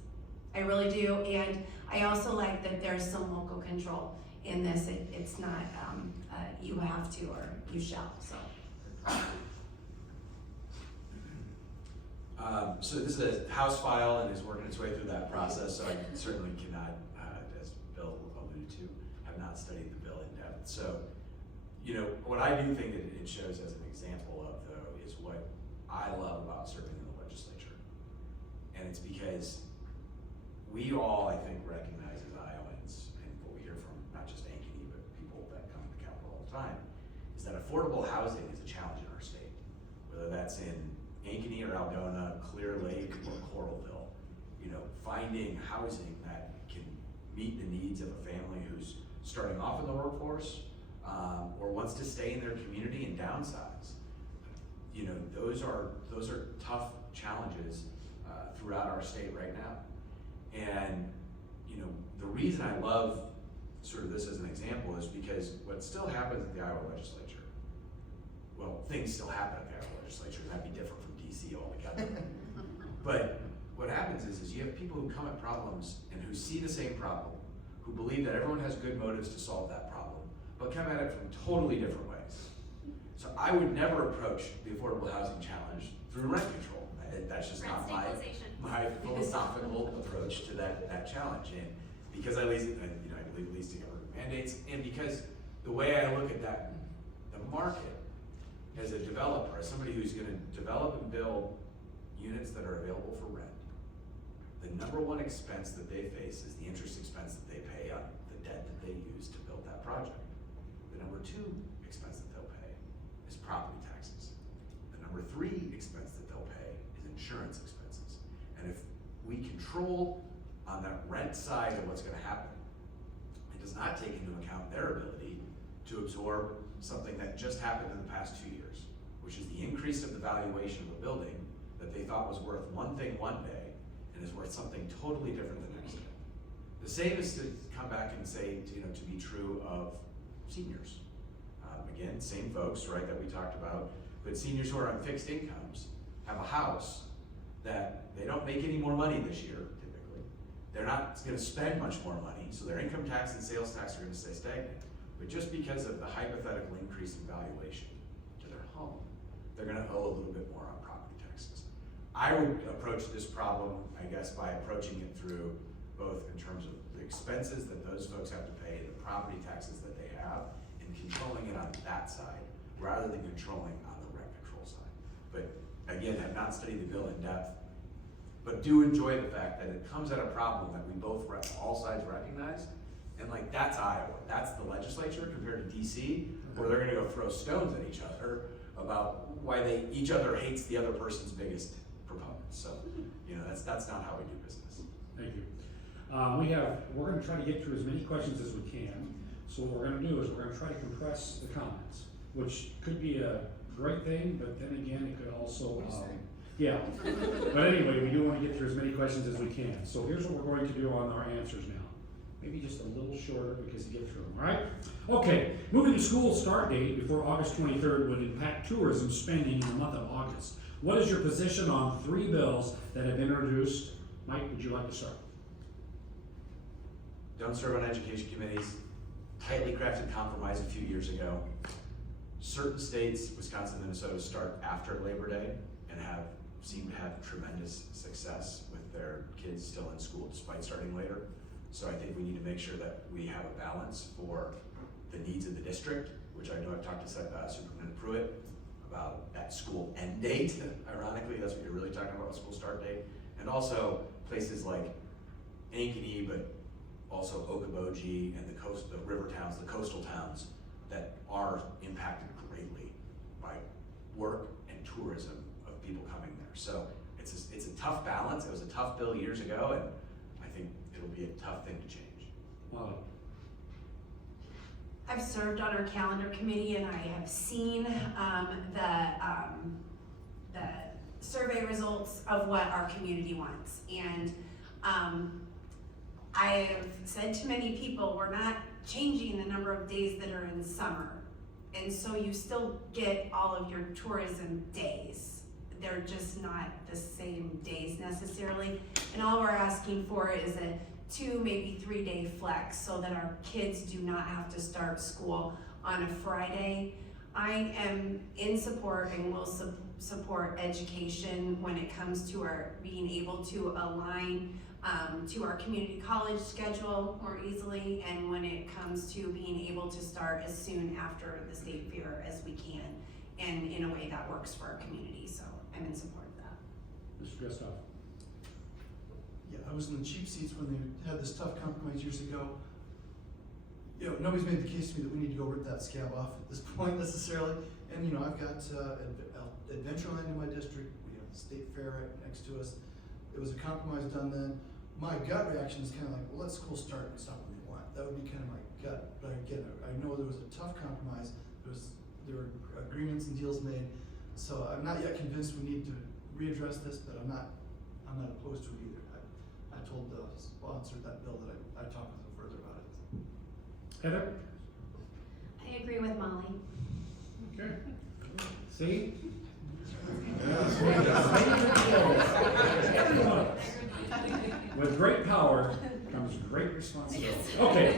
I really do, and I also like that there's some local control in this. It's not you have to or you shall, so. So this is a House file and is working its way through that process, so I certainly cannot, as Bill alluded to, have not studied the bill in depth. So, what I do think it shows as an example of, though, is what I love about serving in the legislature. And it's because we all, I think, recognize as Iowans, and what we hear from not just Ankeny, but people that come to the Capitol all the time, is that affordable housing is a challenge in our state. Whether that's in Ankeny or Algona, Clear Lake or Coralville, finding housing that can meet the needs of a family who's starting off in the workforce or wants to stay in their community and downsize. Those are tough challenges throughout our state right now. And the reason I love sort of this as an example is because what still happens at the Iowa legislature, well, things still happen at the Iowa legislature, and that'd be different from DC altogether. But what happens is you have people who come at problems and who see the same problem, who believe that everyone has good motives to solve that problem, but come at it from totally different ways. So I would never approach the affordable housing challenge through rent control. That's just not my philosophical approach to that challenge. And because I believe in least government mandates, and because the way I look at that, the market as a developer, as somebody who's going to develop and build units that are available for rent, the number one expense that they face is the interest expense that they pay on the debt that they use to build that project. The number two expense that they'll pay is property taxes. The number three expense that they'll pay is insurance expenses. And if we control on that rent side of what's going to happen, it does not take into account their ability to absorb something that just happened in the past 2 years, which is the increase of the valuation of a building that they thought was worth one thing one day and is worth something totally different the next day. The same is to come back and say, to be true of seniors. Again, same folks, right, that we talked about, but seniors who are on fixed incomes have a house that they don't make any more money this year, typically. They're not going to spend much more money, so their income tax and sales tax are going to stay stagnant. But just because of the hypothetical increase in valuation to their home, they're going to owe a little bit more on property taxes. I would approach this problem, I guess, by approaching it through both in terms of the expenses that those folks have to pay, the property taxes that they have, and controlling it on that side, rather than controlling on the rent control side. But again, have not studied the bill in depth, but do enjoy the fact that it comes at a problem that we both, all sides recognize, and that's Iowa, that's the legislature compared to DC, where they're gonna go throw stones at each other about why each other hates the other person's biggest proponents. So, that's not how we do business. Thank you. We're going to try to get through as many questions as we can. So what we're going to do is we're going to try to compress the comments, which could be a great thing, but then again, it could also, yeah. But anyway, we do want to get through as many questions as we can. So here's what we're going to do on our answers now. Maybe just a little shorter because you get through them, all right? Okay, moving to school start date before August 23rd would impact tourism spending in the month of August. What is your position on 3 bills that have been introduced? Mike, would you like to start? Don't serve on education committees. Tightly crafted compromise a few years ago. Certain states, Wisconsin, Minnesota, start after Labor Day and seem to have tremendous success with their kids still in school despite starting later. So I think we need to make sure that we have a balance for the needs of the district, which I know I've talked to Superintendent Pruitt about that school end date. Ironically, that's what you're really talking about, school start date. And also places like Ankeny, but also Okoboji and the river towns, the coastal towns that are impacted greatly by work and tourism of people coming there. So it's a tough balance. It was a tough bill years ago, and I think it'll be a tough thing to change. Molly. I've served on our calendar committee and I have seen survey results of what our community wants. And I have said to many people, we're not changing the number of days that are in summer. And so you still get all of your tourism days. They're just not the same days necessarily. And all we're asking for is a 2, maybe 3 day flex so that our kids do not have to start school on a Friday. I am in support and will support education when it comes to our being able to align to our community college schedule more easily, and when it comes to being able to start as soon after the state fair as we can, and in a way that works for our community. So I'm in support of that. Mr. Gustav. Yeah, I was in the cheap seats when they had this tough compromise years ago. You know, nobody's made the case to me that we need to go rip that scab off at this point necessarily. And you know, I've got Adventureland in my district. We have the state fair right next to us. It was a compromise done then. My gut reaction is kind of like, well, let school start and stop when they want. That would be kind of my gut. But again, I know there was a tough compromise. There were agreements and deals made. So I'm not yet convinced we need to readdress this, but I'm not opposed to it either. I told the sponsor of that bill that I talked with them further about it. Heather? I agree with Molly. Okay. See? With great power comes great responsibility. Okay,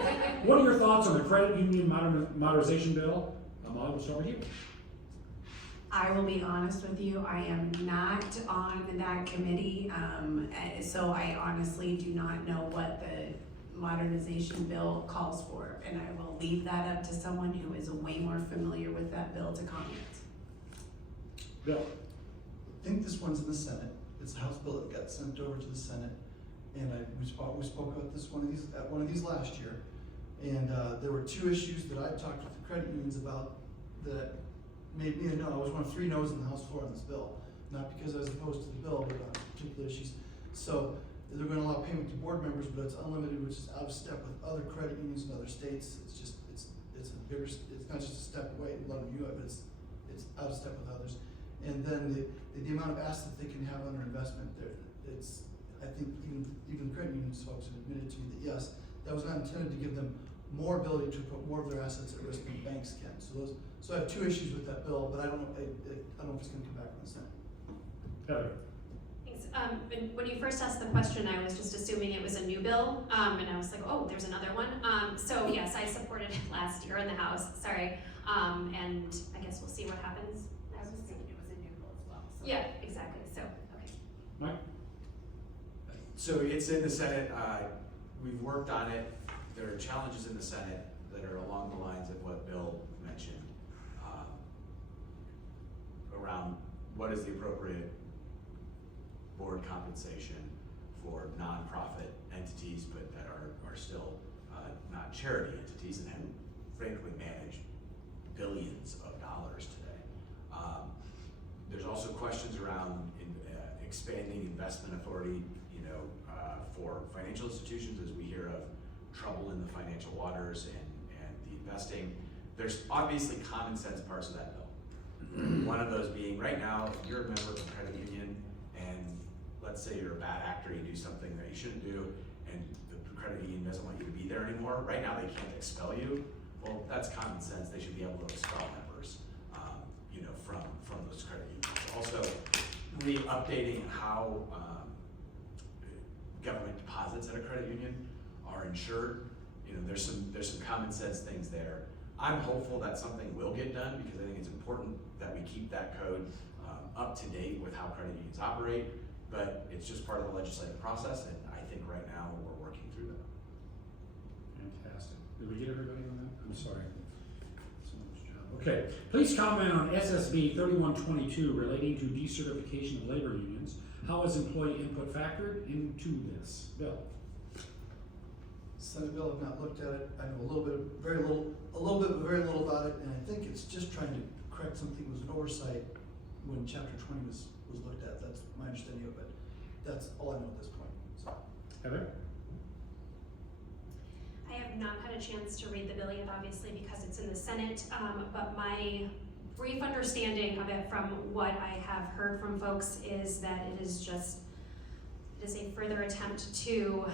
what are your thoughts on the credit union modernization bill? Molly, we'll start with you. I will be honest with you, I am not on that committee, so I honestly do not know what the modernization bill calls for, and I will leave that up to someone who is way more familiar with that bill to comment. Bill. I think this one's in the Senate. It's a House bill that got sent over to the Senate, and we spoke about this at one of these last year. And there were 2 issues that I talked with the credit unions about that made me a no. I was one of 3 no's on the House floor on this bill, not because I was opposed to the bill, but on particular issues. So they're going to allow payment to board members, but it's unlimited, which is out of step with other credit unions in other states. It's not just a step away and letting you it, but it's out of step with others. And then the amount of assets they can have under investment there, I think even the credit unions folks have admitted to me that yes, that was not intended to give them more ability to put more of their assets at risk than banks can. So I have 2 issues with that bill, but I don't know if it's going to come back from the Senate. Heather. Thanks. When you first asked the question, I was just assuming it was a new bill, and I was like, oh, there's another one. So yes, I supported it last year in the House. Sorry, and I guess we'll see what happens. I was thinking it was a new bill as well. So. Yeah, exactly. So okay. Mike. So it's in the Senate. We've worked on it. There are challenges in the Senate that are along the lines of what Bill mentioned around what is the appropriate board compensation for nonprofit entities, but that are still not charity entities and frankly manage billions of dollars today. There's also questions around expanding investment authority, for financial institutions as we hear of trouble in the financial waters and the investing. There's obviously common sense parts of that bill. One of those being right now, if you're a member of a credit union and let's say you're a bad actor, you do something that you shouldn't do, and the credit union doesn't want you to be there anymore, right now they can't expel you. Well, that's common sense. They should be able to expel members, from those credit unions. Also, updating how government deposits at a credit union are insured. There's some common sense things there. I'm hopeful that something will get done because I think it's important that we keep that code up to date with how credit unions operate, but it's just part of the legislative process, and I think right now we're working through that. Fantastic. Did we get everybody on that? I'm sorry. So much job. Okay. Please comment on SSB 3122 relating to decertification of labor unions. How is employee input factored into this bill? Senate bill, I've not looked at it. I know a little bit, but very little about it, and I think it's just trying to correct something that was an oversight when Chapter 20 was looked at. That's my understanding of it. That's all I know at this point. So. Heather? I have not had a chance to read the bill yet, obviously, because it's in the Senate, but my brief understanding of it from what I have heard from folks is that it is a further attempt to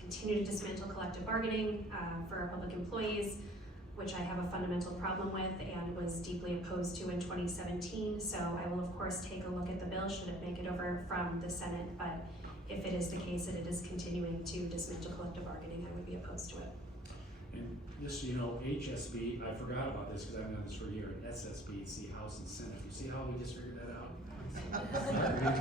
continue to dismantle collective bargaining for our public employees, which I have a fundamental problem with and was deeply opposed to in 2017. So I will of course take a look at the bill should it make it over from the Senate, but if it is the case that it is continuing to dismantle collective bargaining, I would be opposed to it. And just so you know, HSB, I forgot about this because I've done this for a year, and SSB, it's the House and Senate. You see how we just figured that out?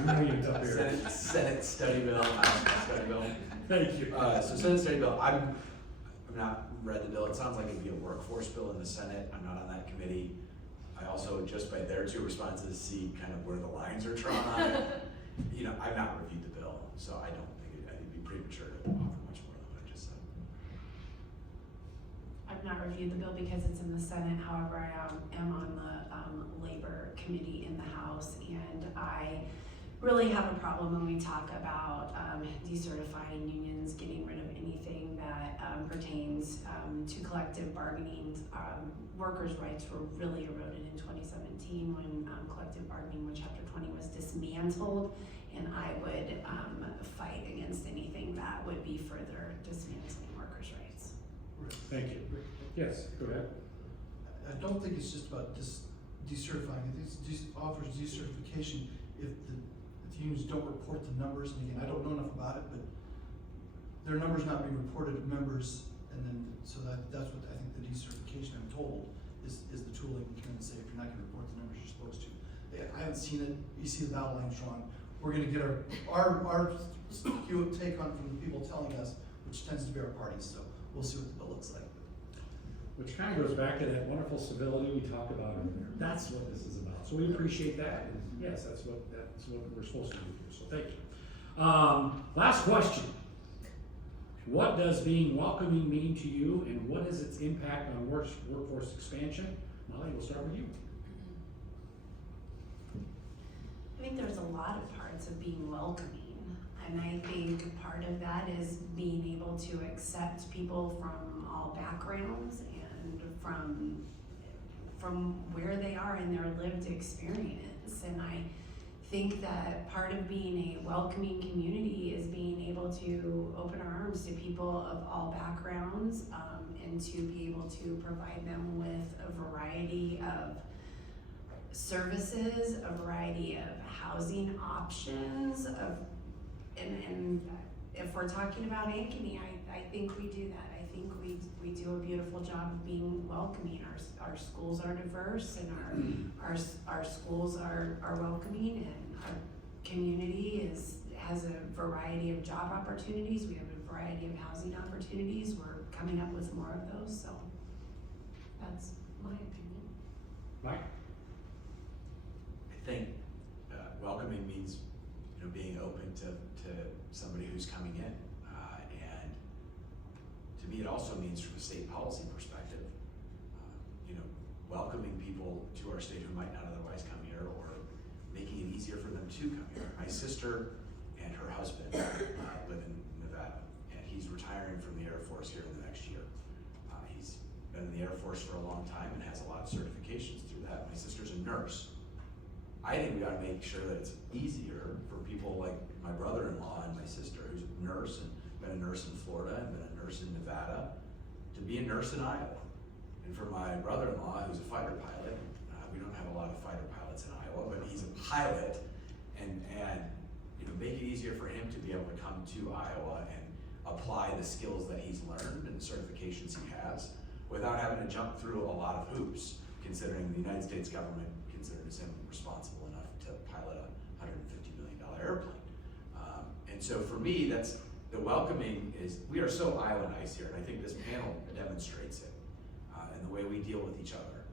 Brilliant up here. Senate study bill, House study bill. Thank you. So Senate study bill, I'm not read the bill. It sounds like it'd be a workforce bill in the Senate. I'm not on that committee. I also, just by their two responses, see kind of where the lines are drawn on it. You know, I've not reviewed the bill, so I don't think I think it'd be premature to offer much more than what I just said. I've not reviewed the bill because it's in the Senate, however, I am on the Labor Committee in the House, and I really have a problem when we talk about decertifying unions, getting rid of anything that pertains to collective bargaining. Workers' rights were really eroded in 2017 when collective bargaining with Chapter 20 was dismantled, and I would fight against anything that would be further dismantling workers' rights. Thank you. Yes, go ahead. I don't think it's just about decertifying. I think it offers decertification if the unions don't report the numbers. And again, I don't know enough about it, but their numbers not being reported to members, and then so that's what I think the decertification, I'm told, is the tooling you can say if you're not going to report the numbers you're supposed to. I haven't seen it. You see the battle lines drawn. We're going to get our take on from the people telling us, which tends to be our parties. So we'll see what the bill looks like. Which kind of goes back to that wonderful civility we talked about earlier. That's what this is about. So we appreciate that, and yes, that's what we're supposed to do here. So thank you. Last question. What does being welcoming mean to you, and what is its impact on workforce expansion? Molly, we'll start with you. I think there's a lot of parts of being welcoming, and I think part of that is being able to accept people from all backgrounds and from where they are in their lived experience. And I think that part of being a welcoming community is being able to open our arms to people of all backgrounds, and to be able to provide them with a variety of services, a variety of housing options, and if we're talking about Ankeny, I think we do that. I think we do a beautiful job of being welcoming. Our schools are diverse, and our schools are welcoming, and our community has a variety of job opportunities. We have a variety of housing opportunities. We're coming up with more of those, so that's my opinion. Mike? I think welcoming means, you know, being open to somebody who's coming in, and to me it also means from a state policy perspective, you know, welcoming people to our state who might not otherwise come here, or making it easier for them to come here. My sister and her husband live in Nevada, and he's retiring from the Air Force here in the next year. He's been in the Air Force for a long time and has a lot of certifications through that. My sister's a nurse. I think we ought to make sure that it's easier for people like my brother-in-law and my sister, who's a nurse and been a nurse in Florida and been a nurse in Nevada, to be a nurse in Iowa. And for my brother-in-law, who's a fighter pilot, we don't have a lot of fighter pilots in Iowa, but he's a pilot, and you know, make it easier for him to be able to come to Iowa and apply the skills that he's learned and the certifications he has without having to jump through a lot of hoops, considering the United States government considers him responsible enough to pilot a $150 million airplane. And so for me, that's the welcoming is, we are so Iowa nice here, and I think this panel demonstrates it, and the way we deal with each other.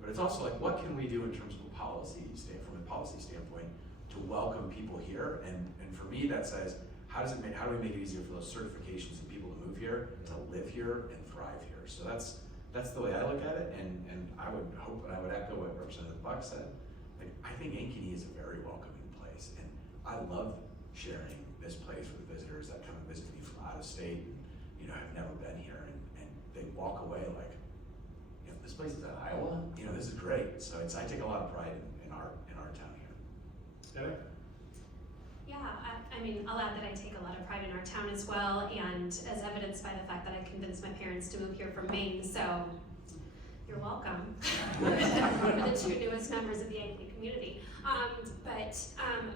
But it's also like, what can we do in terms of a policy standpoint to welcome people here? And for me, that says, how do we make it easier for those certifications and people to move here, to live here, and thrive here? So that's the way I look at it, and I would hope, and I would echo what Representative Buck said. Like, I think Ankeny is a very welcoming place, and I love sharing this place with visitors that come and visit me from out of state and, you know, have never been here, and they walk away like, you know, this place is Iowa, you know, this is great. So I take a lot of pride in our town here. Eric? Yeah, I mean, I'll add that I take a lot of pride in our town as well, and as evidenced by the fact that I convinced my parents to move here from Maine, so you're welcome. We're the two newest members of the Ankeny community.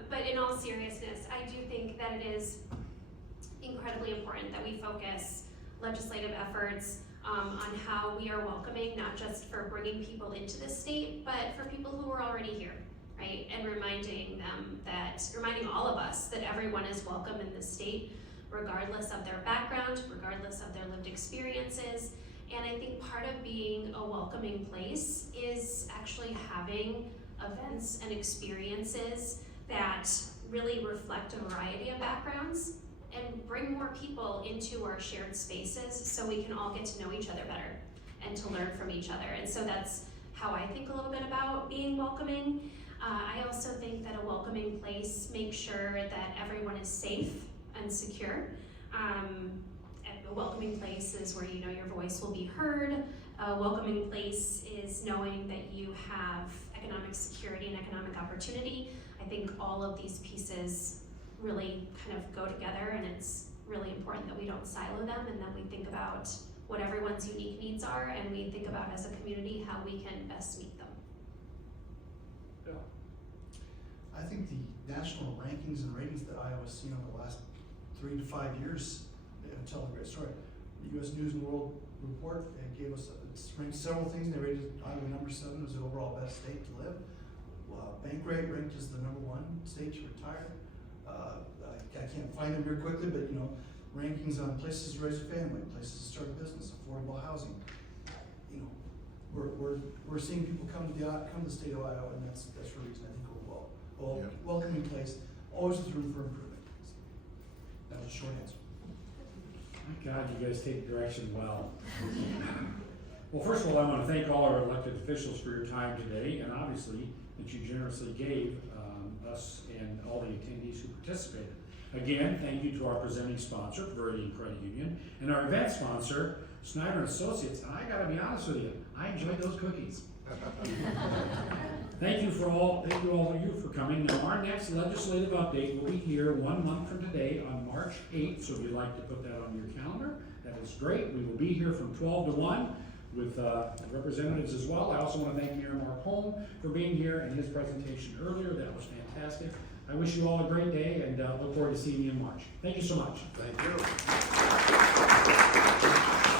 But in all seriousness, I do think that it is incredibly important that we focus legislative efforts on how we are welcoming, not just for bringing people into the state, but for people who are already here, right? And reminding all of us that everyone is welcome in the state, regardless of their background, regardless of their lived experiences. And I think part of being a welcoming place is actually having events and experiences that really reflect a variety of backgrounds and bring more people into our shared spaces so we can all get to know each other better and to learn from each other. And so that's how I think a little bit about being welcoming. I also think that a welcoming place makes sure that everyone is safe and secure. A welcoming place is where you know your voice will be heard. A welcoming place is knowing that you have economic security and economic opportunity. I think all of these pieces really kind of go together, and it's really important that we don't silo them and that we think about what everyone's unique needs are, and we think about as a community how we can best meet them. I think the national rankings and ratings that Iowa's seen over the last 3 to 5 years tell a great story. The U.S. News and World Report gave us ranked several things. They rated Iowa #7 as the overall best state to live. Bankrate ranked as the #1 state to retire. I can't find them here quickly, but you know, rankings on places to raise a family, places to start a business, affordable housing. You know, we're seeing people come to the state of Iowa, and that's for a reason. I think we're welcoming place, always with room for improvement. That was a short answer. My God, you guys take direction well. Well, first of all, I want to thank all our elected officials for your time today, and obviously that you generously gave us and all the attendees who participated. Again, thank you to our presenting sponsor, Viridian Credit Union, and our event sponsor, Snyder & Associates. And I gotta be honest with you, I enjoyed those cookies. Thank you all of you for coming. Now, our next legislative update will be here 1 month from today on March 8th, so if you'd like to put that on your calendar, that is great. We will be here from 12 to 1 with representatives as well. I also want to thank Mayor Mark Holm for being here and his presentation earlier. That was fantastic. I wish you all a great day and look forward to seeing you in March. Thank you so much. Thank you.